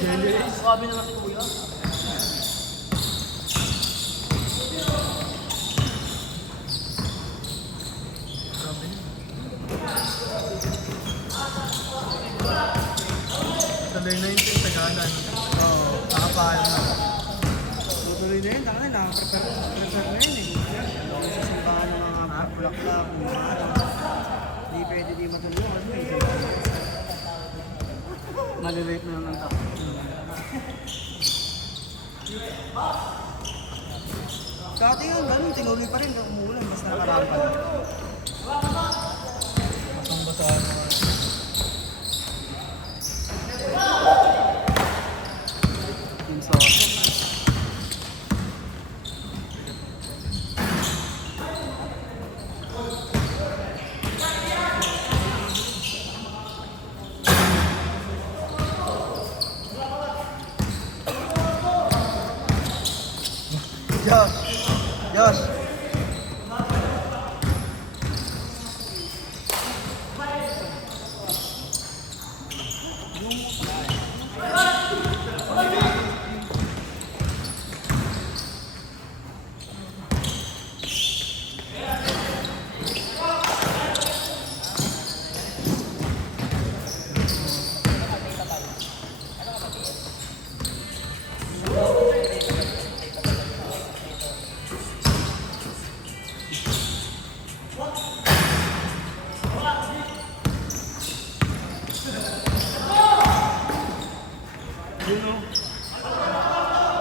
Sabi naman si Kuya. Tuloy na yung Tagalan. Oo, nakapahal na. Tutuloy na yun, nakaprepare na yun eh. Sa simbahan ng mga bulaklak, hindi pwede di matulungan. Malilate na naman ako. Dati nga ganun, tinuloy pa rin, umuulan, basta nakarapan. Basang-basahan mo. Team Soto. Josh!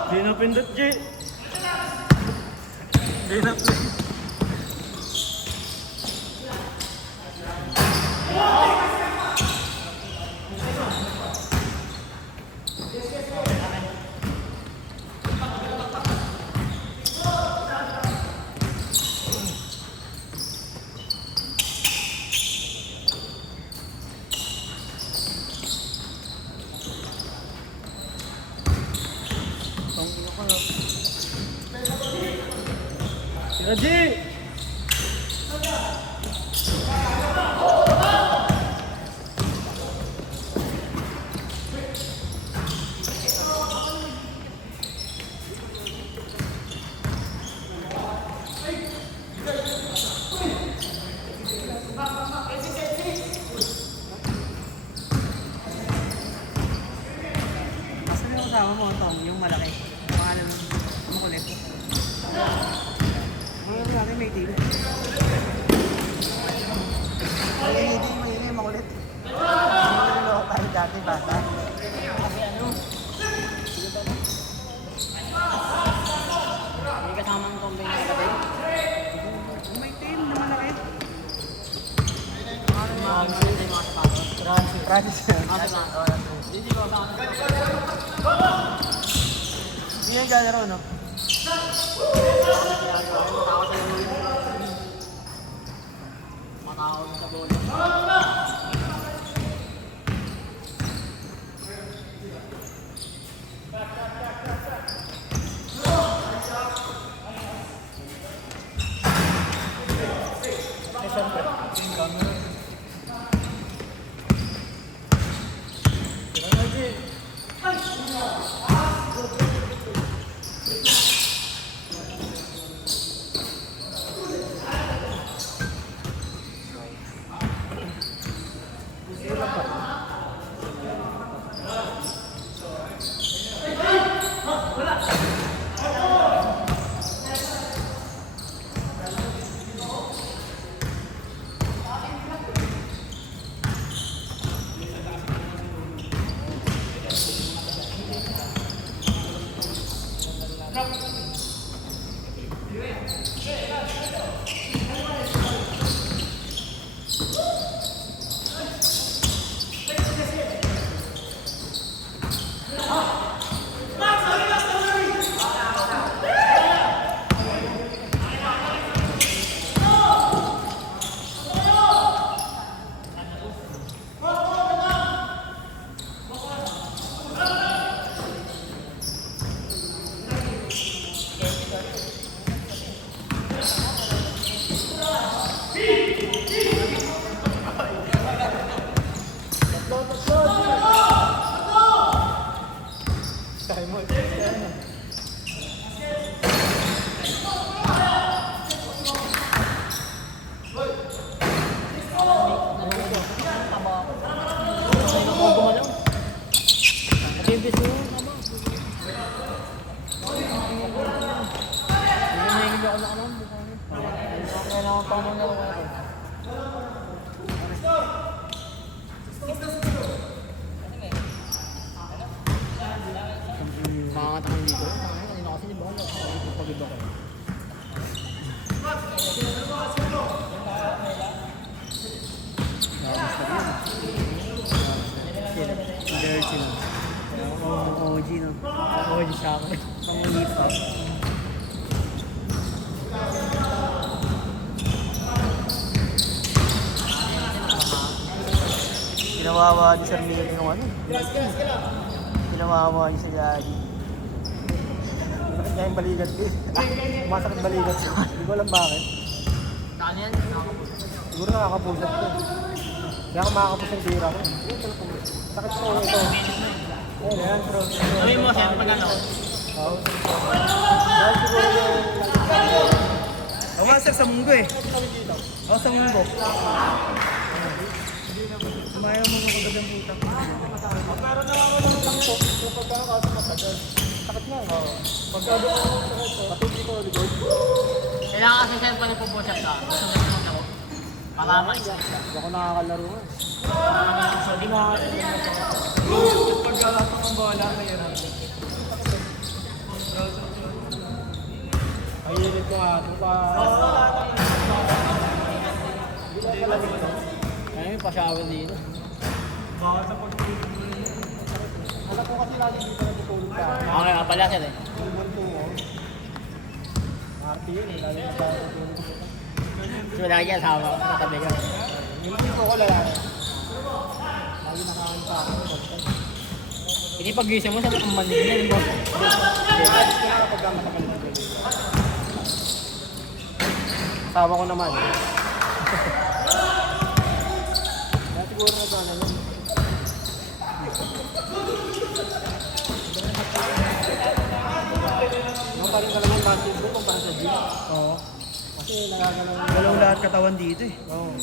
Di na pindot, G. Di na play. Tira, G. Asan yung kasama mo, Tong? Yung malaki. Pangalan mo, makulit. Mga lalaki may team. Maingay, makulit. Niloloko tayo dati, bata. May kasama ng tombay na kapatid. May team na malaki. Mga sapatos. Francis. Hindi ko ba? Hindi yan galero, no? Matao sa bola. Champions mo, tama. Hindi na hingin ako na alam. Kailangan pa mo na ako. Makakatakang dito. Kanina kasi di ba? Pagod ako. Dirty no. OG no. OG sa akin. Pang-hip hop. Kinawawa ni Sir Miguel yung ano. Kinawawa niya si Daddy. Sakit niya yung balikat ko eh. Masakit balikat ko. Hindi ko alam bakit. Saan yan? Siguro nakakapusat ko. Kaya ako makakapus ng tira ko. Sakit ko ito. Ayun, yan, bro. Sabi mo, sir, pag ano? Oo. Dahil siguro yung... Ako nga sir sa munggo eh. Ako sa munggo. Sumayaw mo mga kagandang putak. Pero nakakapus lang po. Yung pagkakaso matagal. Sakit nga. Pagka doon ako sakit, patindi ko ulit. Kailangan kasi sir pa rin po siya sa gusto na naman ako. Para ma-explain. Hindi ako nakakalaro nga. Hindi mo ako. Pagkakaso ng bola, mahirap. Ay, hilit ko nga. Ito pa... Hindi lang pala dito. Ayun, may pa-shower dito. Baka sa pagtulog mo rin. Alam ko kasi lagi dito natutulog ka. Okay nga pala sir eh. Yung bunto mo. Marty yun eh. Lagi na tayo natutulog. So lagi yan sama ko. Natabi ka. Yung tipo ko lalaki. Lagi nakain sa akin. Hindi pag-gising mo sa ang manig na yun. Pagka matagal na gawin. Tawa ko naman. Kaya siguro na gano'n yun. Nung pa rin ka naman basketball kung para sa gym. Oo. Kasi nagagalaw. Galaw lahat katawan dito eh. Oo.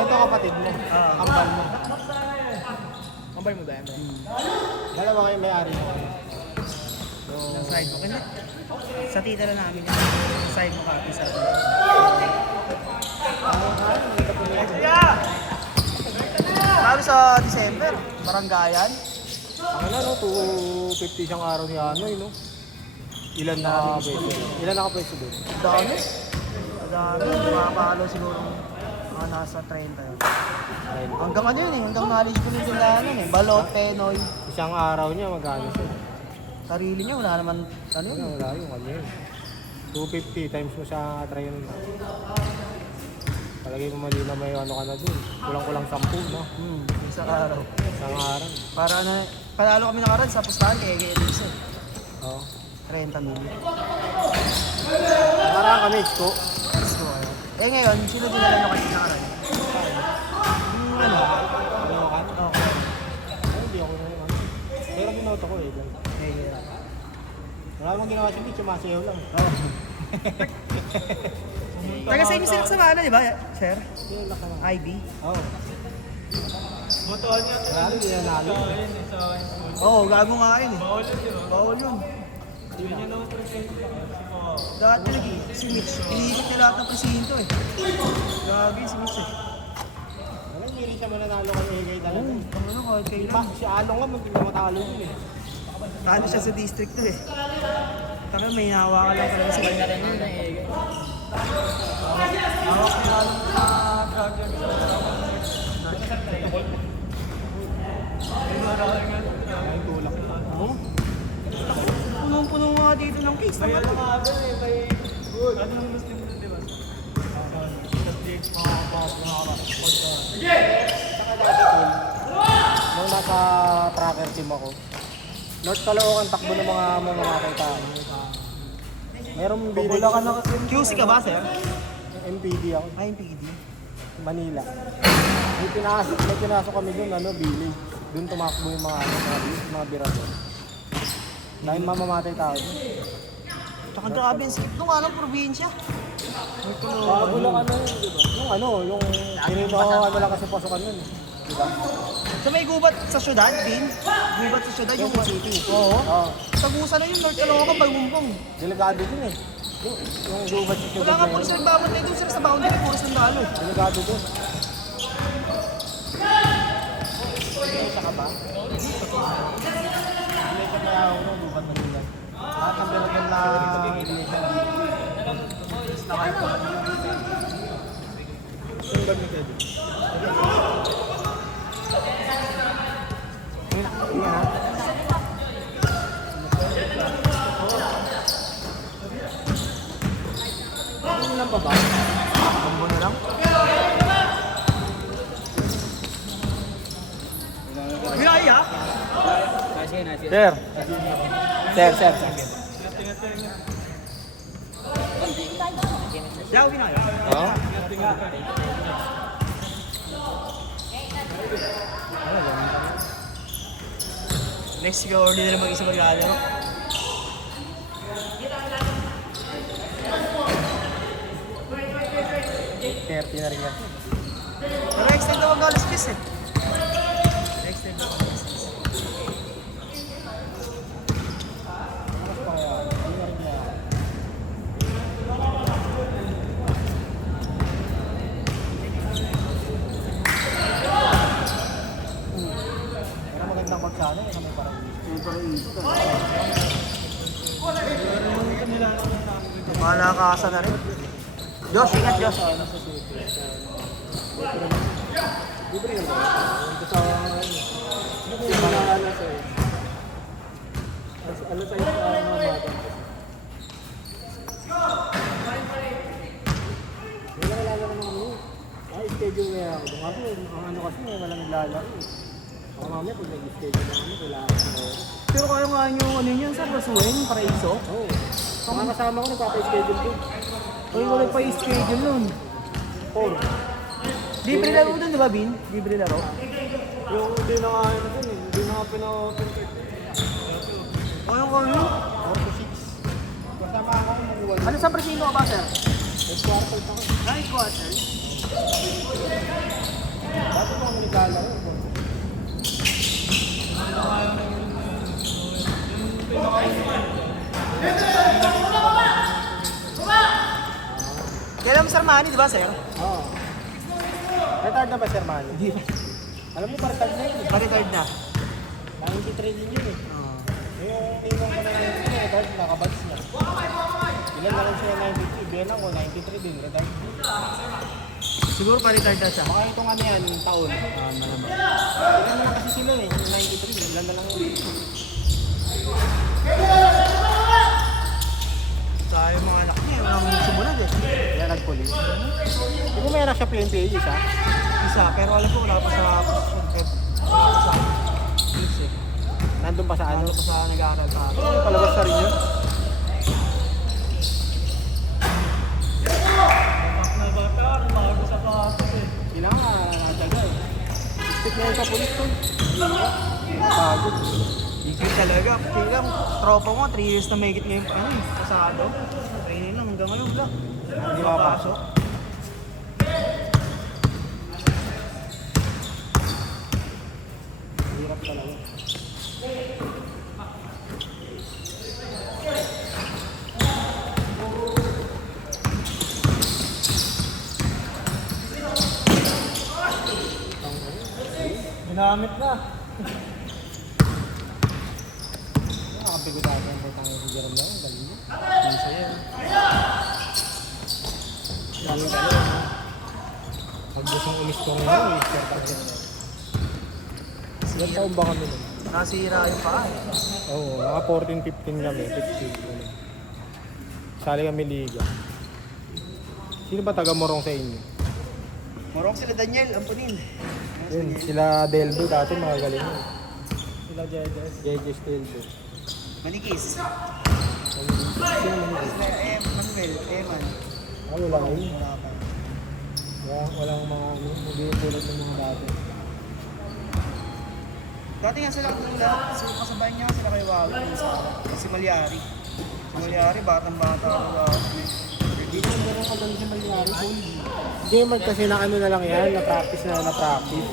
Ito kapatid mo. Kambal mo. Kambal mo ba yan? Dalawa kayo may-ari mo. Ng side mo. Hindi. Sa tita lang namin yan. Side mo copy sa atin. Lalo sa December, Barangayan. Ang ano, no? 250 siyang araw ni Anoy, no? Ilan na beso? Ilan naka-pwesto doon? Dami. Dami. Makapalo siguro nasa 30 yun. Hanggang ano yun eh. Hanggang knowledge ko nung tindahanan eh. Balot, Penoy. Isang araw niya, magkano siya? Sarili niya, wala naman ano yun. Wala yung ano yun. 250 times mo siya try yun. Palagay mo mali na may ano ka na dun. Kulang-kulang 10, no? Isang araw. Isang araw. Para ano, panalo kami nakaraan sa pustahan kay Elisa. Oo. 30 million. Nakaraan kami, Isko. Let's go kayo. Eh ngayon, sino dinala nyo kasi nakaraan? Ano? Ano ka? Okay. Ay, hindi ako na yun. Pero binoto ko eh. Okay. Wala mong ginawa si Mitch, sumasayaw lang. Oh. Taga sa inyo sila sa mana, di ba, sir? Yun lang naman. IB? Oo. Botohan niya. Marami din nanalo. Oo, gago nga yun eh. Bawal yun. Hindi niya naman present. Dati lagi, si Mitch, iniikot niya lahat ng presinto eh. Gagi si Mitch eh. Alam, hindi rin siya mananalo kay Egay talaga. Ang ano, kahit kailan. Si Along nga, magpinamatalo yun eh. Talo siya sa district to eh. Taka may hawa ka lang talaga sa Pagka rin yun na eh. hawak ko lang na drug yan. Ay, tulak. Oo. Punong-puno nga dito ng case naman. Anong Muslim doon, di ba? Nung nasa tracker team ako, North Caloocan takbo ng mga mamamatay tao. Merong bibig. QC ka ba, sir? MPD ako, Ay, PD. Manila. May pinasok kami doon, ano, Billy. Doon tumakbo yung mga biraso. Dahil mamamatay tao doon. Tsaka grabe yung script nung anong probinsya. Bago lang ano yun, di ba? Yung pinino ano lang kasi pasukan yun. Di ba? So may gubat sa syudad, Vin? Gubat sa syudad yung city. Oo. Tagusan na yung North Caloocan, Bagumpong. Delegado din eh. Yung gubat sa Wala syudad nga na po yun. sila babad na doon sila sa boundary, puro sundalo. Delegado din. Isa ka ba? Hindi ka kaya ako nung gubat na nila. Lahat ng delegado na relation. Yung bad nito din. Ano lang pa ba? Combo na lang. Bilaya? Sir. Sir. Yaw, Binaya. Oo. Next go, hindi na lang mag-isa maglalaro. Thirty na rin yan. Pero extend daw ang alas 10 eh. Extend daw ang alas 10. Mas pa kaya? Hindi na rin na. Pero magandang magsano eh, may parang Malakasan na rin. Josh, ingat Josh. libre na ba? Ito sa hindi ko yung alas eh. Alas ay sa mga bata. Wala kailangan naman kami. Schedule niya ako. Ang ano kasi wala naglalaro eh. Baka mamaya pag nag-schedule na kami, kailangan ko. Pero kaya nga yung ano yun sa Rasuin, Paraiso. Oo. Mga kasama ko nagpapa-schedule ko. Uy, wala pa yung schedule nun. 4. Libre laro dun, di ba, Bin? Libre laro. Yung hindi na nga ano dun eh. Hindi na nga pinapunta. O yung ano? 4 to 6. Kasama ako ng wala. Ano sa Presino ka ba, sir? Quarter pa ko. Night quarter. Dati ko ako naglalaro. Kailan mo, Sir Manny, di ba, sir? Oo. Retard na ba, Sir Manny? Hindi. Alam mo, retard na yun eh. Pa-retired na. 93 din yun eh. Yung ninong ko na 93, retard, nakabads na. Ilan na lang siya 93, Benang ko 93 din, retard. Siguro pa-retired na siya. Baka itong ano yan, taon. Ilan na lang kasi sila eh, yung 93, ilan na lang yun. Sa yung mga anak niya, walang sumunod eh. Kaya nagpulis. Hindi ko may anak siya PNPA, isa. Isa, pero alam ko wala pa sa posisyon. Wala pa sa police eh. Nandun pa sa ano. Wala pa sa nag-aaral pa. Palabas sa rin yun. Kailangan nga nataga eh. Stick na yun sa pulis ko. Pagod. Ikit talaga. Kailang tropa mo, 3 years na may higit ngayon ano eh. Pasado. Training lang hanggang ngayon lang. Hindi makapasok. Hirap talaga. Ginamit na. Nakabigo tayo ng tayo si Jerome lang. Dali mo. Hindi sa'yo. Dali ka lang. Pag gustong ulis kong ano, i-share target na. Ilan taon ba kami nun? Nasira yung paa eh. Oo, mga 14-15 kami. 15 kami. Sali kami liga. Sino ba taga Morong sa inyo? Morong sila Daniel, ampunin. Yun, sila Delbo dati mga galing yun. Sila Jejes. Jejes Delbo. Manikis. Sino naman yun? Manuel, Eman. Ah, wala yun. Wala pa. Walang mga hindi tulad ng mga dati. Dati nga sila kula, kasabay niya sila kay Wawi. Si Malyari. Si Malyari, batang-bata. Hindi naman ganun kagaling si Malyari. Gamer kasi na ano na lang yan, na-practice na na-practice.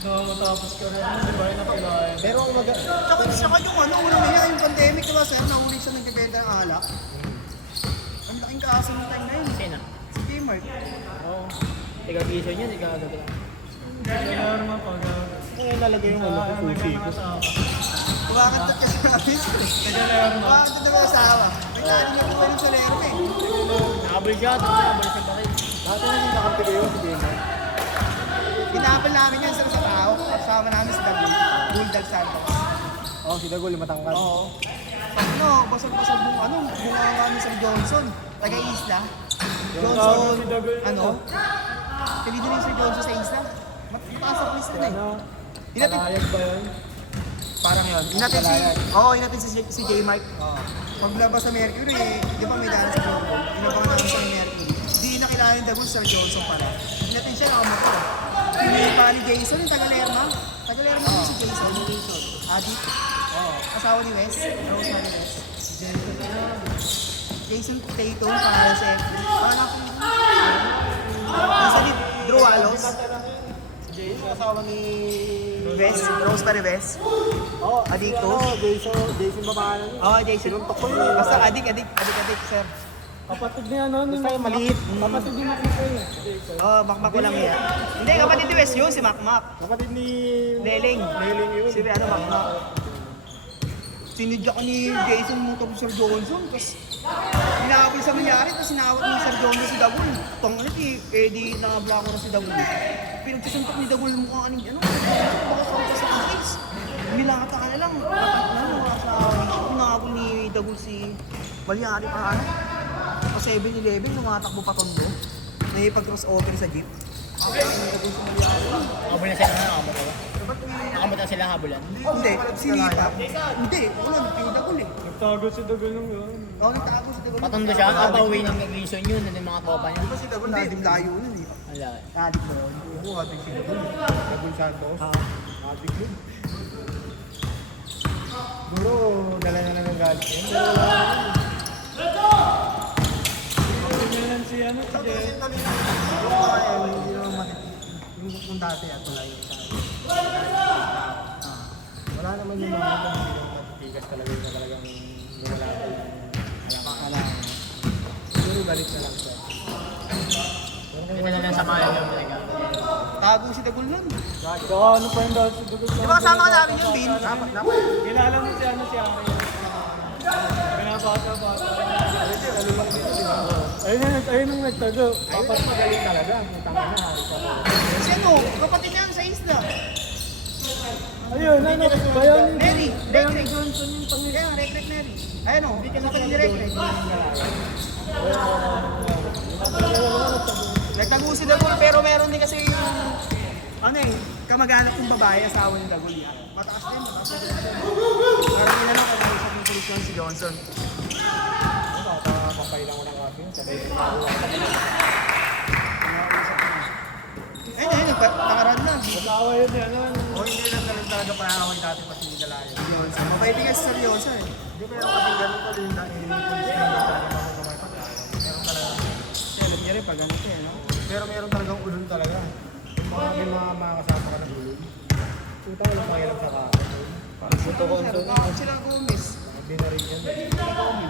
Tapos ka rin, di ba, napilayan. Pero ang Tsaka yung ano, unang niya, yung pandemic, diba sir, nahuli siya nagbibenta ng alak. Ang laking kaso ng time na yun. Sino? Si Kmart. Oo. Tiga-vision yun, tiga-gagawin. kung yung nalagay yung ano ko, sushi ko. Kumakanta kasi namin. Kumakanta na may asawa. May lalo na po rin sa lero eh. Nakabal siya, nakabal siya pa rin. Dati na yung nakampi kayo si Gamer. Pinapal namin yan sir sa tao. Kasama namin sa Dagul. Bulldog Santos. Oo, si Dagol, matangkad. Oo. Ano, basag-basag mong ano, bunga nga ni Sir Johnson. Taga-Isla. Johnson, ano? Pilido rin Sir Johnson sa Isla. Mataas ako lista na eh. Inatid, Palayag ba yun? parang yun. Inatid si J-Mark. Paglabas sa Mercury, di ba may daan sa Global? Inabangan namin sa Mercury. Di nakilala yung Dagul, Sir Johnson pala. Inatid siya, nakamotor. Pinipa ni Jason, yung taga-Lerma. Taga-Lerma din si Jason. Adik. Asawa ni Wes. Rose ni Wes. Jason Tatum, pangalan sa F3. Pangalan ko. Nasa ni Drew Alos. Jason, asawa ni... Wes. Rose pa ni Wes. Oo, Adicto. Jason babae niya. Oo, Jason. Sinuntok ko yun. Basta adik, sir. Kapatid niya, no? Basta yung maliit. Kapatid niya nakita yun. Oo, Makmak ko lang yan. Hindi, kapatid ni Wes yun, si Makmak. Kapatid ni... Leling. Leling yun. Si ano, Makmak. Sinidya ko ni Jason motor Sir Johnson, tapos hinahapon sa mangyari, tapos sinawat ni Sir Johnson si Dagul. Tanglit eh, di nakabla ko na si Dagul. Pinagsisuntok ni Dagul mukhang anong, baka sa sa face. Nilakata ka na lang, wala sa hinahapon ni Dagul si Malyari pa ano. Pa 7-Eleven, tumatakbo pa tondo. May pag-crossover sa jeep. Nakabal na sila, nakabal ka ba? Nakabal na sila habulan. Hindi, sinipa. Hindi, wala, yung Dagul eh. Nagtago si Dagol nung yun. Oo, nagtago si Dagul. Patondo siya, nakapauwi ng reason yun, nandun mga tropa niya. Di ba si Dagul, nadim layo nun eh. Wala. Adik mo yun. Oo, adik si Dagul. Dagol Santos. Adik yun. Siguro, dala na lang ang galit yun. Pero wala naman. Si ano, si Jay. Hindi naman makikita. Yung kung dati at wala yung sa Wala naman yung mga matitigas talaga yung talagang lumalaki yung alam. Siguro galit na lang siya. Ito na lang sa mga yung talaga. tago si Dagul nun. Ano pa yung dahil si Dugod? Di ba kasama ka namin yung Bin? Kilala mo si ano si Ari. Pinabata-bata. Ano lang dito si Mamo. Ayun ang nagtago. Dapat magaling talaga. Ang tanga na, hari ka na. Si ano, kapatid niya sa isla. Ayun, ano ba yun? Mary, Rekrek. Johnson yung pangit. Kaya, Rekrek Mary. Ayun o, kapatid ni Rekrek. Nagtago si Dagul pero meron din kasi yung ano eh, kamag-anak yung babae, asawa ni Dagul yan. Mataas din. Parang yun ano, kung may isang polisyon si Johnson. Papailan ko ng kape. Sabay ko Ayun, nakaraan na. Nag-aaway yun yan. O hindi lang ganun talaga panahaway dati pa sinigalayan. Johnson. Mabaiting kasi seryoso eh. Hindi pero kasi ganun pa din na police na talaga makukumay pagkakaroon. Meron talaga. Kasi alam niya rin pag ganito eh, no? Pero meron talagang ulun talaga. May mga makakasama ka ng ulun. Puta ka lang makialam sa kape. Buto ko ang Nakakot sila Gomez. Hindi na rin yan. Ang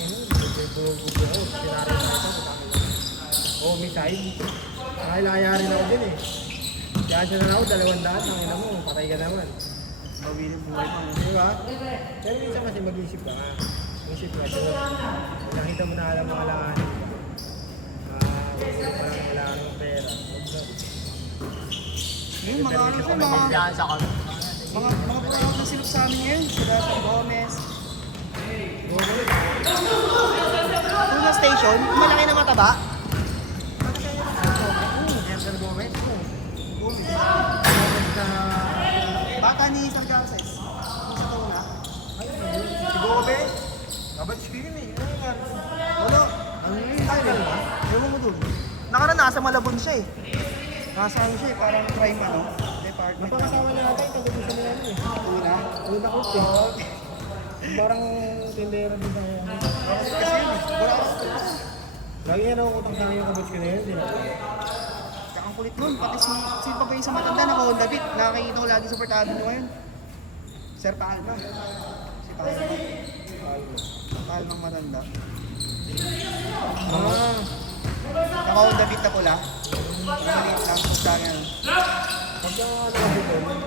ino, nagbubugo ko. Sinarin na ito. Homicide. Nakailayari na ako din eh. Kaya siya na ako, 200. Ang ina mo, patay ka naman. Bawin ang buhay pa. Di ba? Pero minsan kasi mag-isip ka nga. Isip ka, so, nakita mo na alam mga langanin ka. Parang kailangan ng pera. Yung mga ano siya, mga Diyan sa kami. pangakot na silip sa amin ngayon. Sila sa Gomez. Tuna Station, yung malaki na mataba. Sir Gomez. Gomez. Gomez na... Bata ni Sir Garces. Yung sa Tuna. Si Gomez? Dapat siya yun eh. Ano nga? Wala. Ano yun? Final ba? Ewan mo dun. Nakaraan nasa Malabon siya eh. Nasa ano siya eh, parang crime ano. Department. Napakasawa niya ata yung taga-gusto niya ano eh. Tuna. Una ko. Parang tindera din tayo. Kasi yun eh. Wala Lagi yan ako utang sa akin yung kabutch ko na yun, di na. Tsaka ang kulit nun, pati si pa yung sa matanda na Honda Beat. Nakakita ko lagi sa Port Avenue ngayon. Sir Palma. Si Palma. Palmang matanda. Ah, Naka Honda Beat na pula. Maliit lang, kung sa akin. pagka ano kasi doon,